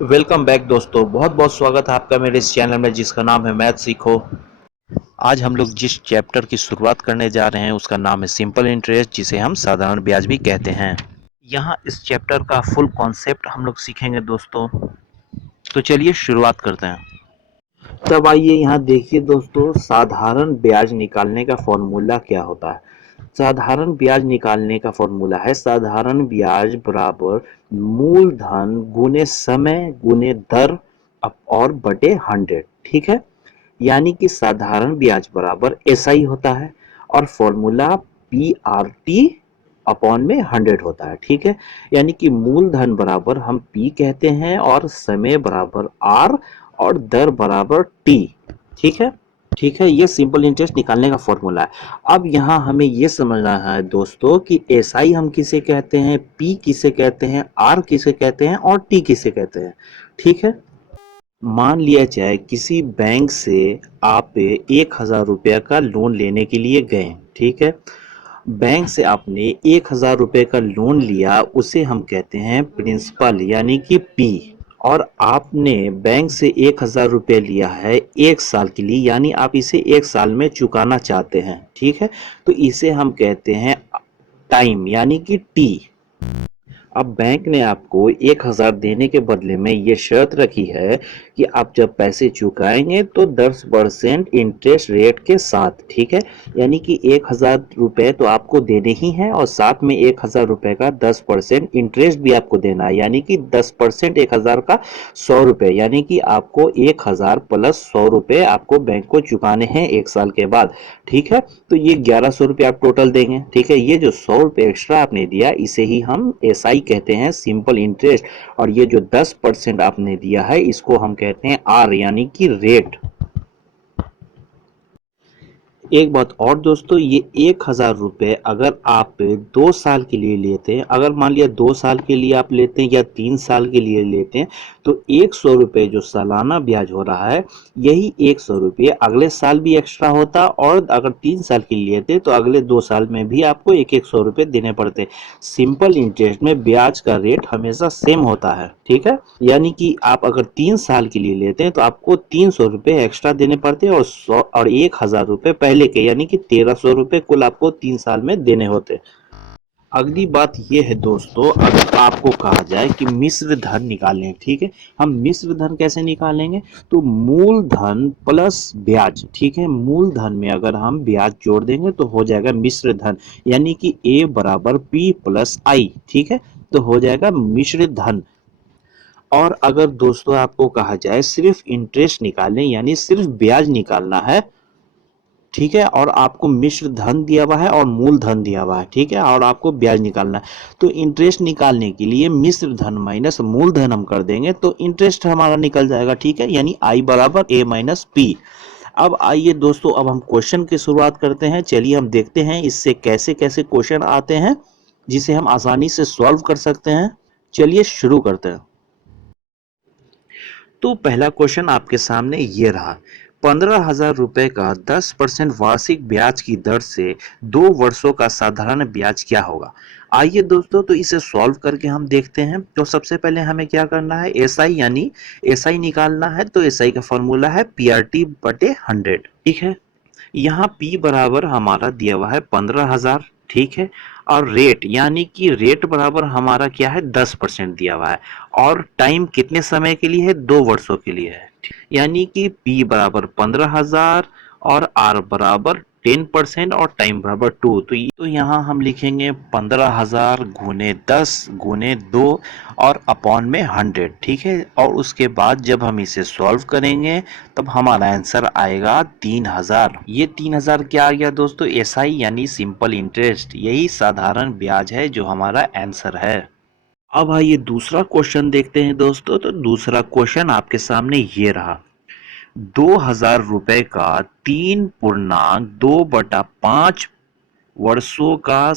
Welcome back दोस्तों। बहुत बहुत स्वागत है आपका मेरे इस चैनल में जिसका नाम है मैथ सीखो। आज हम लोग जिस चैप्टर की शुरुआत करने जा रहे हैं उसका नाम है सिंपल इंटरेस्ट, जिसे हम साधारण ब्याज भी कहते हैं। यहाँ इस चैप्टर का फुल कॉन्सेप्ट हम लोग सीखेंगे दोस्तों। तो चलिए शुरुआत करते हैं। तब आइए यहाँ देखिए दोस्तों, साधारण ब्याज निकालने का फॉर्मूला क्या होता है। साधारण ब्याज निकालने का फॉर्मूला है साधारण ब्याज बराबर मूलधन गुने समय गुने दर और बटे 100। ठीक है, यानी कि साधारण ब्याज बराबर एसआई होता है और formula P R T upon में 100 होता है। ठीक है, यानी कि मूलधन बराबर हम पी कहते हैं और समय बराबर आर और दर बराबर टी। ठीक है, ठीक है, ये सिंपल इंटरेस्ट निकालने का फॉर्मूला है। अब यहाँ हमें ये समझना है दोस्तों कि एसआई हम किसे कहते हैं, पी किसे कहते हैं, आर किसे कहते हैं और टी किसे कहते हैं। ठीक है, मान लिया जाए किसी बैंक से आप 1,000 रुपया का लोन लेने के लिए गए। ठीक है, बैंक से आपने 1,000 रुपये का लोन लिया, उसे हम कहते हैं प्रिंसिपल यानी कि पी। और आपने बैंक से 1,000 रुपये लिया है 1 साल के लिए, यानी आप इसे 1 साल में चुकाना चाहते हैं। ठीक है, तो इसे हम कहते हैं टाइम यानी कि टी। अब बैंक ने आपको 1,000 देने के बदले में ये शर्त रखी है कि आप जब पैसे चुकाएंगे तो 10% इंटरेस्ट रेट के साथ। ठीक है, यानी कि 1,000 रुपये तो आपको देने ही हैं और साथ में 1,000 रुपये का 10% इंटरेस्ट भी आपको देना है, यानी कि 10% 1,000 का 100 रुपये, यानी कि आपको 1,000 प्लस 100 रुपये आपको बैंक को चुकाने हैं 1 साल के बाद। ठीक है, तो ये 1,100 रुपये आप टोटल देंगे। ठीक है, ये जो 100 रुपये एक्स्ट्रा आपने दिया इसे ही हम एसआई कहते हैं, सिंपल इंटरेस्ट। और ये जो 10% आपने दिया है इसको हम कहते हैं आर यानी कि रेट। एक बात और दोस्तों, ये 1,000 रुपये अगर आप 2 साल के लिए लेते हैं, अगर मान लिया 2 साल के लिए आप लेते हैं या 3 साल के लिए लेते हैं, तो 100 रुपये जो सालाना ब्याज हो रहा है, यही 100 रुपये अगले साल भी एक्स्ट्रा होता। और अगर 3 साल के लिए लेते तो अगले 2 साल में भी आपको एक एक 100 रुपये देने पड़ते। सिंपल इंटरेस्ट में ब्याज का रेट हमेशा सेम होता है। ठीक है, यानी कि आप अगर 3 साल के लिए लेते हैं तो आपको 300 रुपये एक्स्ट्रा देने पड़ते हैं और 1,000 रुपये पहले के, यानी कि 1,300 रुपये कुल आपको 3 साल में देने होते। अगली बात यह है दोस्तों, अगर आपको कहा जाए कि मिश्र धन निकालें। ठीक है, हम मिश्र धन कैसे निकालेंगे, तो मूलधन प्लस ब्याज। ठीक है, मूलधन में अगर हम ब्याज जोड़ देंगे तो हो जाएगा मिश्र धन, यानी कि ए बराबर पी प्लस आई। ठीक है, तो हो जाएगा मिश्र धन। और अगर दोस्तों आपको कहा जाए सिर्फ इंटरेस्ट निकालें, यानी सिर्फ ब्याज निकालना है। ठीक है, और आपको मिश्र धन दिया हुआ है और मूलधन दिया हुआ है। ठीक है, और आपको ब्याज निकालना है, तो इंटरेस्ट निकालने के लिए मिश्र धन माइनस मूलधन हम कर देंगे तो इंटरेस्ट हमारा निकल जाएगा। ठीक है, यानी आई बराबर ए माइनस पी। अब आइए दोस्तों, अब हम क्वेश्चन की शुरुआत करते हैं। चलिए हम देखते हैं इससे कैसे कैसे क्वेश्चन आते हैं जिसे हम आसानी से सॉल्व कर सकते हैं। चलिए शुरू करते हैं। तो पहला क्वेश्चन आपके सामने ये रहा, 15,000 रुपए का 10% वार्षिक ब्याज की दर से 2 वर्षों का साधारण ब्याज क्या होगा। आइए दोस्तों, तो इसे सॉल्व करके हम देखते हैं। तो सबसे पहले हमें क्या करना है, एसआई यानी एसआई निकालना है। तो एसआई का फॉर्मूला है पीआरटी बटे 100। ठीक है, यहाँ P बराबर हमारा दिया हुआ है 15,000। ठीक है, और रेट यानी कि रेट बराबर हमारा क्या है 10% दिया हुआ है। और टाइम कितने समय के लिए है, 2 वर्षों के लिए है। यानी कि P बराबर 15,000 और R बराबर 10% और टाइम बराबर 2। तो यहाँ हम लिखेंगे 15,000 गुने 10 गुने 2 और अपॉन में 100। ठीक है, और उसके बाद जब हम इसे सॉल्व करेंगे तब हमारा आंसर आएगा 3,000। ये 3,000 क्या आ गया दोस्तों, एसआई यानी सिंपल इंटरेस्ट। यही साधारण ब्याज है जो हमारा आंसर है। अब आइए दूसरा क्वेश्चन देखते हैं दोस्तों। तो दूसरा क्वेश्चन आपके सामने ये रहा, 2,000 रुपए का 3.2/5 वर्षों का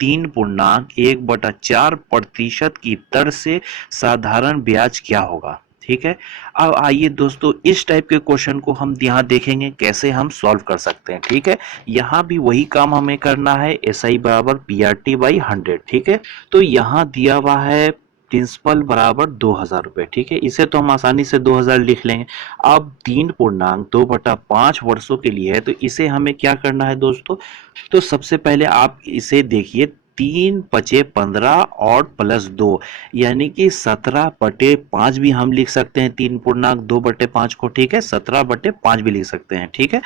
3.1/4% की दर से साधारण ब्याज क्या होगा। ठीक है, अब आइए दोस्तों, इस टाइप के क्वेश्चन को हम यहाँ देखेंगे कैसे हम सॉल्व कर सकते हैं। ठीक है, यहाँ भी वही काम हमें करना है, एस आई बराबर पी आर टी बाई 100। ठीक है, तो यहाँ दिया हुआ है प्रिंसिपल बराबर 2000 रुपये। ठीक है, इसे तो हम आसानी से 2000 लिख लेंगे। अब 3.2/5 वर्षों के लिए है, तो इसे हमें क्या करना है दोस्तों? तो सबसे पहले आप इसे देखिए, 3×5 = 15 और +2 यानी कि 17/5 भी हम लिख सकते हैं। 3.2/5 को, ठीक है, 17/5 भी लिख सकते हैं। ठीक है,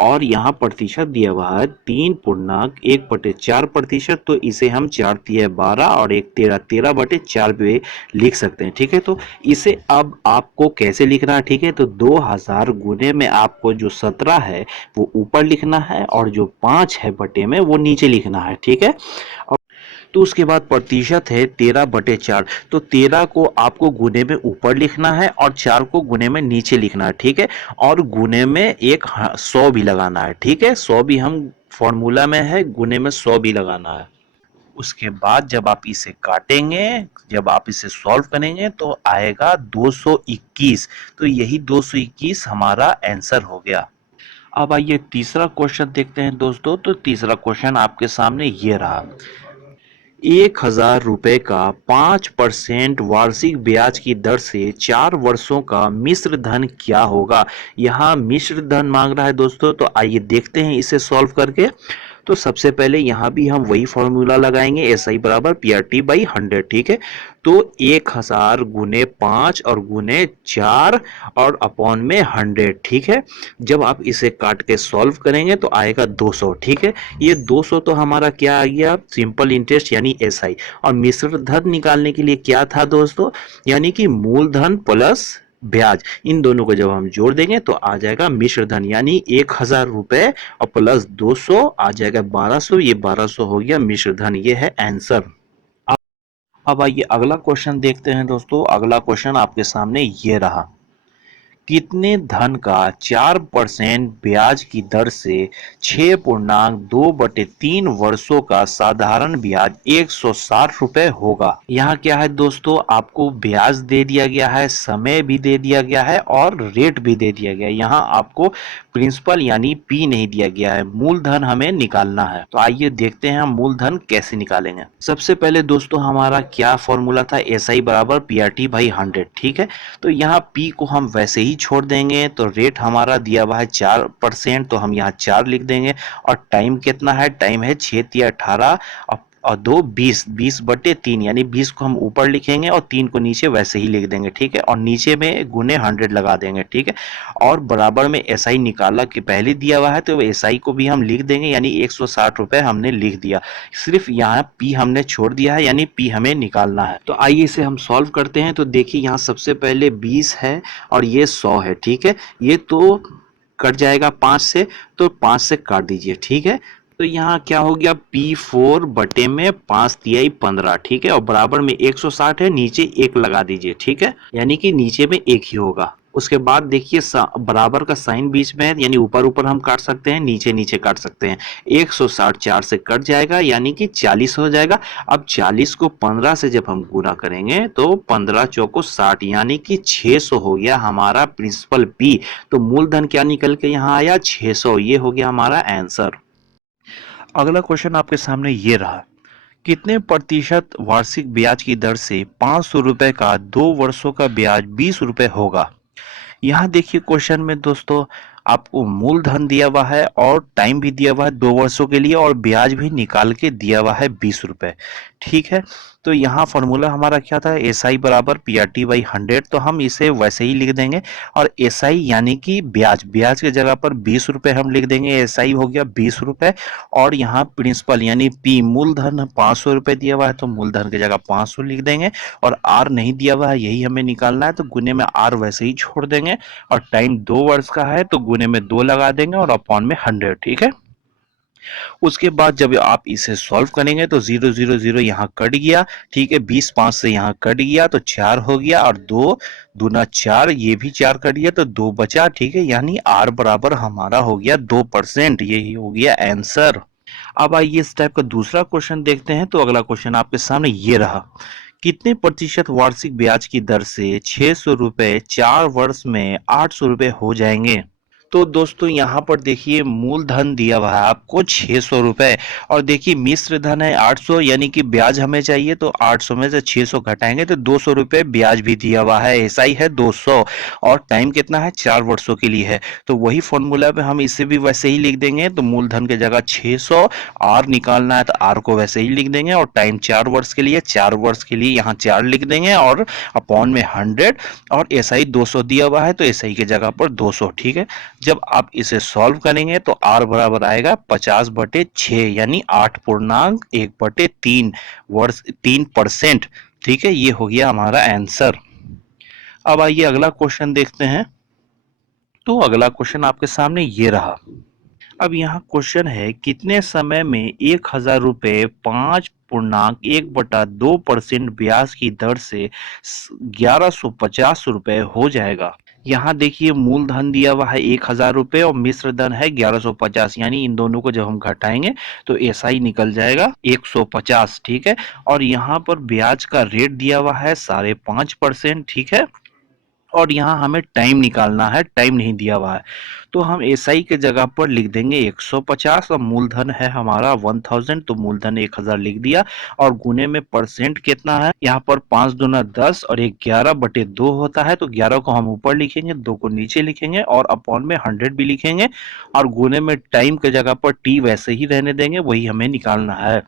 और यहाँ प्रतिशत दिया हुआ है 3.1/4 प्रतिशत, तो इसे हम 4×3=12 और 1×13 13/4 भी लिख सकते हैं। ठीक है, तो इसे अब आपको कैसे लिखना है? ठीक है, तो 2000 गुने में आपको जो 17 है वो ऊपर लिखना है और जो 5 है बटे में वो नीचे लिखना है। ठीक है, तो उसके बाद प्रतिशत है 13/4, तो 13 को आपको गुने में ऊपर लिखना है और 4 को गुने में नीचे लिखना है। ठीक है, और गुने में एक 100 भी लगाना है। ठीक है, 100 भी हम फॉर्मूला में है, गुने में 100 भी लगाना है। उसके बाद जब आप इसे काटेंगे, जब आप इसे सॉल्व करेंगे तो आएगा 221। तो यही 221 हमारा आंसर हो गया। अब आइए तीसरा क्वेश्चन देखते हैं दोस्तों। तो तीसरा क्वेश्चन आपके सामने ये रहा। 1000 रुपये का 5% वार्षिक ब्याज की दर से 4 वर्षों का मिश्र धन क्या होगा? यहाँ मिश्र धन मांग रहा है दोस्तों, तो आइए देखते हैं इसे सॉल्व करके। तो सबसे पहले यहाँ भी हम वही फॉर्मूला लगाएंगे, एस आई बराबर PRT/100। ठीक है, तो 1000 गुने 5 और गुने 4 और अपॉन में 100। ठीक है, जब आप इसे काट के सॉल्व करेंगे तो आएगा 200। ठीक है, ये 200 तो हमारा क्या आ गया? सिंपल इंटरेस्ट यानी SI। और मिश्र धन निकालने के लिए क्या था दोस्तों? यानी कि मूलधन प्लस ब्याज, इन दोनों को जब हम जोड़ देंगे तो आ जाएगा मिश्र धन, यानी 1000 रुपए और प्लस 200 आ जाएगा 1200। ये 1200 हो गया मिश्र धन, ये है आंसर। अब आइए अगला क्वेश्चन देखते हैं दोस्तों। अगला क्वेश्चन आपके सामने ये रहा। कितने धन का 4% ब्याज की दर से 6.2/3 वर्षों का साधारण ब्याज 160 रुपए होगा? यहाँ क्या है दोस्तों, आपको ब्याज दे दिया गया है, समय भी दे दिया गया है और रेट भी दे दिया गया है। यहाँ आपको प्रिंसिपल यानी P नहीं दिया गया है, मूलधन हमें निकालना है। तो आइए देखते हैं हम मूलधन कैसे निकालेंगे। सबसे पहले दोस्तों हमारा क्या फॉर्मूला था? SI बराबर PRT/100। ठीक है, तो यहाँ P को हम वैसे ही छोड़ देंगे। तो रेट हमारा दिया हुआ है 4%, तो हम यहाँ 4 लिख देंगे। और टाइम कितना है? टाइम है 6×3=18 और 2 20, 20/3 यानी 20 को हम ऊपर लिखेंगे और 3 को नीचे वैसे ही लिख देंगे। ठीक है, और नीचे में गुने 100 लगा देंगे। ठीक है, और बराबर में SI निकाला कि पहले दिया हुआ है तो SI को भी हम लिख देंगे, यानी 160 रुपए हमने लिख दिया। सिर्फ यहाँ P हमने छोड़ दिया है, यानी P हमें निकालना है। तो आइए इसे हम सॉल्व करते हैं। तो देखिए यहाँ सबसे पहले 20 है और ये 100 है। ठीक है, ये तो कट जाएगा 5 से, तो 5 से काट दीजिए। ठीक है, तो यहाँ क्या हो गया? P4 बटे में 5×3=15। ठीक है, और बराबर में 160 है, नीचे 1 लगा दीजिए। ठीक है, यानी कि नीचे में 1 ही होगा। उसके बाद देखिए बराबर का साइन बीच में है, यानी ऊपर ऊपर हम काट सकते हैं, नीचे नीचे काट सकते हैं। 160 4 से कट जाएगा, यानी कि 40 हो जाएगा। अब 40 को 15 से जब हम गुणा करेंगे तो 15 चौको 60, यानी कि 600 हो गया हमारा प्रिंसिपल P। तो मूलधन क्या निकल के यहाँ आया? 600। ये हो गया हमारा आंसर। अगला क्वेश्चन आपके सामने ये रहा। कितने प्रतिशत वार्षिक ब्याज की दर से 500 रुपए का 2 वर्षों का ब्याज 20 रुपए होगा? यहाँ देखिए क्वेश्चन में दोस्तों आपको मूलधन दिया हुआ है और टाइम भी दिया हुआ है 2 वर्षों के लिए, और ब्याज भी निकाल के दिया हुआ है 20 रुपए। ठीक है, तो यहाँ फॉर्मूला हमारा क्या था? SI बराबर PRT/100, तो हम इसे वैसे ही लिख देंगे। और SI यानी कि ब्याज, ब्याज की जगह पर 20 रुपए हम लिख देंगे। SI हो गया 20 रुपए, और यहाँ प्रिंसिपल यानी P मूलधन 500 रुपए दिया हुआ है, तो मूलधन की जगह 500 लिख देंगे। और R नहीं दिया हुआ है, यही हमें निकालना है, तो गुने में R वैसे ही छोड़ देंगे। और टाइम 2 वर्ष का है तो गुने में 2 लगा देंगे और अपॉन में 100। ठीक है, उसके बाद जब आप इसे सॉल्व करेंगे तो 0 0 0 यहाँ कट गया। ठीक है, 20 5 से यहाँ कट गया तो 4 हो गया, और 2 दूना 4, ये भी 4 कट गया तो 2 बचा। ठीक है, यानी R बराबर हमारा हो गया 2%। यही हो गया आंसर। अब आइए इस टाइप का दूसरा क्वेश्चन देखते हैं। तो अगला क्वेश्चन आपके सामने ये रहा। कितने प्रतिशत वार्षिक ब्याज की दर से 600 रुपए 4 वर्ष में 800 रुपए हो जाएंगे? तो दोस्तों यहाँ पर देखिए मूलधन दिया हुआ है आपको 600 रुपए और देखिए मिश्र धन है 800, यानी कि ब्याज हमें चाहिए तो 800 में से 600 घटाएंगे तो 200 रुपए ब्याज भी दिया हुआ है, ऐसा ही है 200। और टाइम कितना है, 4 वर्षों के लिए है, तो वही फॉर्मूला पे हम इसे भी वैसे ही लिख देंगे। तो मूलधन की जगह 600, आर निकालना है तो आर को वैसे ही लिख देंगे और टाइम 4 वर्ष के लिए, 4 वर्ष के लिए यहाँ 4 लिख देंगे और अपॉन में 100 और ऐसा ही 200 दिया हुआ है तो ऐसा ही की जगह पर 200। ठीक है, जब आप इसे सॉल्व करेंगे तो आर बराबर आएगा 50/6 यानी 8.1/3 वर्ष 3%। ठीक है, ये हो गया हमारा आंसर। अब आइए अगला क्वेश्चन देखते हैं। तो अगला क्वेश्चन आपके सामने ये रहा। अब यहाँ क्वेश्चन है कितने समय में 1000 रुपये 5.1/2% ब्याज की दर से 1150 रुपये हो जाएगा। यहाँ देखिए मूलधन दिया हुआ है 1000 रुपये और मिश्र धन है 1150, यानी इन दोनों को जब हम घटाएंगे तो ऐसा ही निकल जाएगा 150। ठीक है, और यहाँ पर ब्याज का रेट दिया हुआ है 5.5%। ठीक है, और यहाँ हमें टाइम निकालना है, टाइम नहीं दिया हुआ है तो हम एसआई के जगह पर लिख देंगे 150 और मूलधन है हमारा 1000 तो मूलधन 1000 लिख दिया और गुने में परसेंट कितना है, यहाँ पर 5 दूना 10 और 11/2 होता है तो 11 को हम ऊपर लिखेंगे, 2 को नीचे लिखेंगे और अपॉन में 100 भी लिखेंगे और गुने में टाइम के जगह पर टी वैसे ही रहने देंगे, वही हमें निकालना है।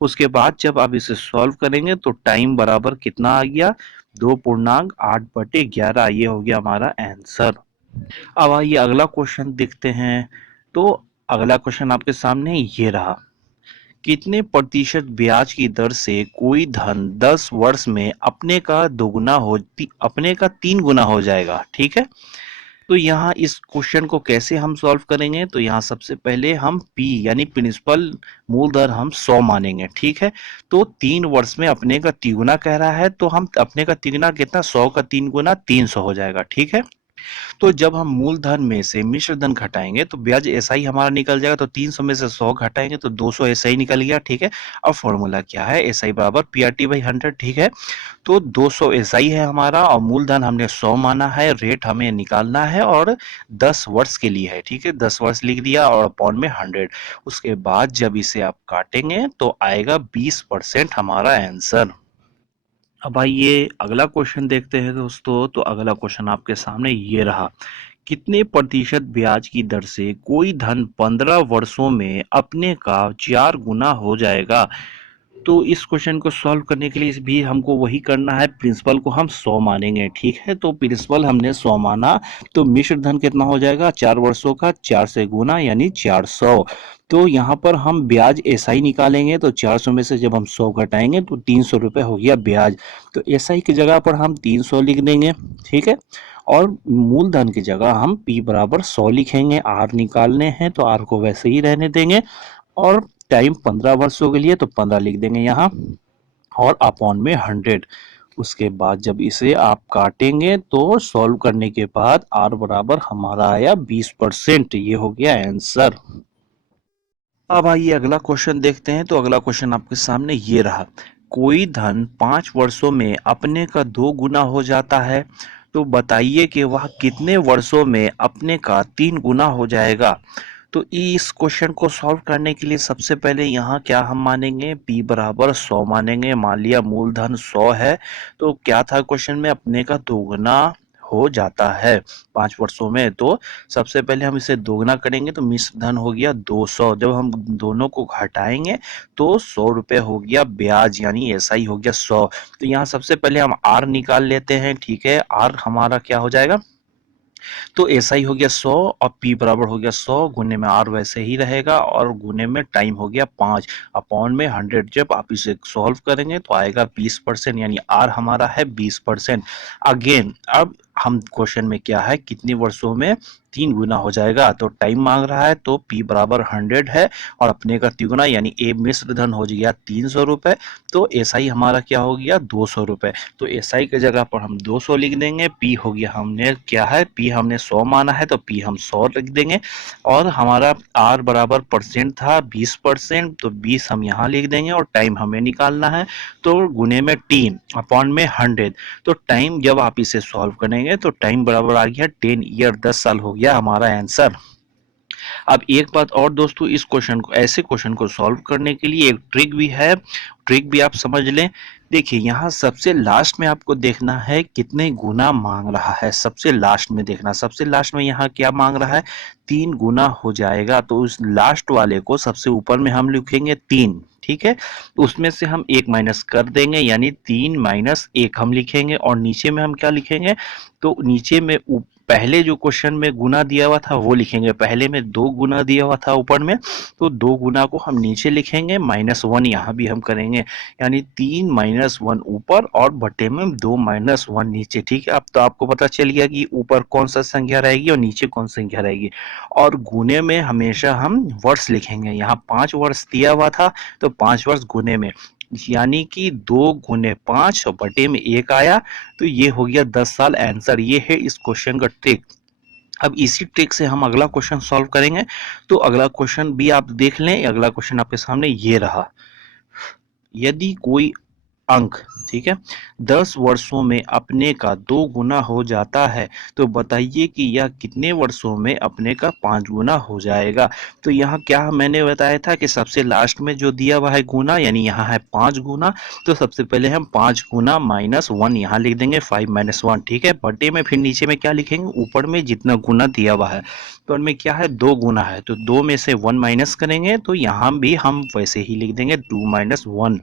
उसके बाद जब आप इसे सॉल्व करेंगे तो टाइम बराबर कितना आ गया, 2.8/11, ये हो गया हमारा आंसर। अब आइए अगला क्वेश्चन देखते हैं। तो अगला क्वेश्चन आपके सामने ये रहा। कितने प्रतिशत ब्याज की दर से कोई धन 10 वर्ष में अपने का 3 गुना हो जाएगा। ठीक है, तो यहाँ इस क्वेश्चन को कैसे हम सॉल्व करेंगे, तो यहाँ सबसे पहले हम पी यानी प्रिंसिपल मूलधन हम 100 मानेंगे। ठीक है, तो 3 वर्ष में अपने का तिगुना कह रहा है तो हम अपने का तिगुना कितना, 100 का 3 गुना 300 हो जाएगा। ठीक है, तो जब हम मूलधन में से मिश्र धन घटाएंगे तो ब्याज ऐसा ही हमारा निकल जाएगा, तो 300 में से 100 घटाएंगे तो 200 ऐसा ही निकल गया। ठीक है, अब फॉर्मूला क्या है, एस आई बराबर पी आर टी बाई 100। ठीक है, तो 200 ऐसा ही है हमारा और मूलधन हमने 100 माना है, रेट हमें निकालना है और 10 वर्ष के लिए है। ठीक है, 10 वर्ष लिख दिया और अपॉन में 100। उसके बाद जब इसे आप काटेंगे तो आएगा 20% हमारा आंसर। अब आइए अगला क्वेश्चन देखते हैं दोस्तों। तो अगला क्वेश्चन आपके सामने ये रहा। कितने प्रतिशत ब्याज की दर से कोई धन 15 वर्षों में अपने का 4 गुना हो जाएगा। तो इस क्वेश्चन को सॉल्व करने के लिए भी हमको वही करना है, प्रिंसिपल को हम 100 मानेंगे। ठीक है, तो प्रिंसिपल हमने 100 माना तो मिश्र धन कितना हो जाएगा, 4 वर्षों का 4 से गुना यानी 400। तो यहाँ पर हम ब्याज ऐसा ही निकालेंगे तो 400 में से जब हम 100 घटाएंगे तो 300 रुपये हो गया ब्याज, तो ऐसा ही की जगह पर हम 300 लिख देंगे। ठीक है, और मूलधन की जगह हम P बराबर 100 लिखेंगे, आर निकालने हैं तो आर को वैसे ही रहने देंगे और टाइम 15 वर्षों के लिए तो 15 लिख देंगे यहाँ और अपॉन में 100। उसके बाद जब इसे आप काटेंगे तो सॉल्व करने के बाद आर बराबर हमारा आया 20%, ये हो गया आंसर। अब आइए अगला क्वेश्चन देखते हैं। तो अगला क्वेश्चन आपके सामने ये रहा। कोई धन 5 वर्षों में अपने का 2 गुना हो जाता है, तो बताइए कि वह कितने वर्षों में अपने का 3 गुना हो जाएगा। तो इस क्वेश्चन को सॉल्व करने के लिए सबसे पहले यहाँ क्या हम मानेंगे, P बराबर 100 मानेंगे। मान लिया मूलधन 100 है तो क्या था क्वेश्चन में, अपने का 2 गुना हो जाता है 5 वर्षों में। तो सबसे पहले हम इसे दोगुना करेंगे तो मिश्र धन हो गया 200, जब हम दोनों को घटाएंगे तो 100 रुपये हो गया ब्याज, यानी ऐसा ही हो गया 100। तो यहाँ सबसे पहले हम आर निकाल लेते हैं। ठीक है, आर हमारा क्या हो जाएगा, तो ऐसा ही हो गया 100 और P बराबर हो गया 100 गुने में आर वैसे ही रहेगा और गुने में टाइम हो गया 5 अपॉन में 100। जब आप इसे सॉल्व करेंगे तो आएगा 20%, यानी आर हमारा है 20%। अगेन अब हम क्वेश्चन में क्या है, कितने वर्षों में 3 गुना हो जाएगा, तो टाइम मांग रहा है तो P बराबर 100 है और अपने का 3 गुना यानी ए मिश्र धन हो गया 300 रुपये, तो ऐसा ही हमारा क्या हो गया 200 रुपये। तो एसआई की जगह पर हम 200 लिख देंगे। P हो गया, हमने क्या है, P हमने 100 माना है तो P हम 100 लिख देंगे और हमारा R बराबर परसेंट था 20%, तो 20 हम यहाँ लिख देंगे और टाइम हमें निकालना है तो गुने में 3 अपॉन में 100। तो टाइम जब आप इसे सॉल्व करेंगे लिखेंगे तो टाइम बराबर आ गया 10 ईयर, 10 साल हो गया हमारा आंसर। अब एक बात और दोस्तों, इस क्वेश्चन को, ऐसे क्वेश्चन को सॉल्व करने के लिए एक ट्रिक भी है, ट्रिक भी आप समझ लें। देखिए यहाँ सबसे लास्ट में आपको देखना है कितने गुना मांग रहा है, सबसे लास्ट में देखना, सबसे लास्ट में यहाँ क्या मांग रहा है, 3 गुना हो जाएगा, तो उस लास्ट वाले को सबसे ऊपर में हम लिखेंगे 3, ठीक है। उसमें से हम 1 माइनस कर देंगे, यानी 3 माइनस 1 हम लिखेंगे, और नीचे में हम क्या लिखेंगे, तो नीचे में पहले जो क्वेश्चन में गुना दिया हुआ था वो लिखेंगे, पहले में 2 गुना दिया हुआ था ऊपर में, तो 2 गुना को हम नीचे लिखेंगे, -1 यहाँ भी हम करेंगे, यानी 3 माइनस 1 ऊपर और बटे में 2 माइनस 1 नीचे, ठीक है। अब तो आपको पता चल गया कि ऊपर कौन सा संख्या रहेगी और नीचे कौन सी संख्या रहेगी। और गुने में हमेशा हम वर्ष लिखेंगे, यहाँ 5 वर्ष दिया हुआ था तो 5 वर्ष गुने में, यानी कि 2 गुने 5 और बटे में 1 आया, तो ये हो गया 10 साल आंसर। ये है इस क्वेश्चन का ट्रिक। अब इसी ट्रिक से हम अगला क्वेश्चन सॉल्व करेंगे, तो अगला क्वेश्चन भी आप देख लें। अगला क्वेश्चन आपके सामने ये रहा, यदि कोई अंक, ठीक है, 10 वर्षों में अपने का 2 गुना हो जाता है, तो बताइए कि यह कितने वर्षों में अपने का 5 गुना हो जाएगा। तो यहाँ क्या मैंने बताया था कि सबसे लास्ट में जो दिया हुआ है गुना, यानी यहाँ है 5 गुना, तो सबसे पहले हम 5 गुना -1 यहाँ लिख देंगे, 5 माइनस 1, ठीक है। बटे में फिर नीचे में क्या लिखेंगे, ऊपर में जितना गुना दिया हुआ है, तो उनमें क्या है 2 गुना है, तो 2 में से 1 माइनस करेंगे, तो यहाँ भी हम वैसे ही लिख देंगे 2 माइनस 1,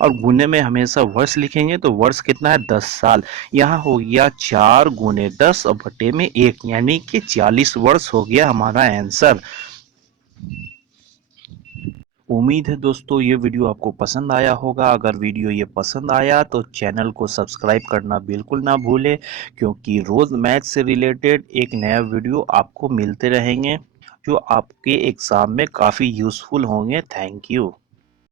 और गुने में हमेशा वर्ष लिखेंगे, तो वर्ष कितना है 10 साल। यहाँ हो गया 4 गुने 10 और बटे में 1, यानी कि 40 वर्ष हो गया हमारा आंसर। उम्मीद है दोस्तों ये वीडियो आपको पसंद आया होगा। अगर वीडियो ये पसंद आया तो चैनल को सब्सक्राइब करना बिल्कुल ना भूलें, क्योंकि रोज़ मैथ से रिलेटेड एक नया वीडियो आपको मिलते रहेंगे जो आपके एग्ज़ाम में काफ़ी यूज़फुल होंगे। Thank you.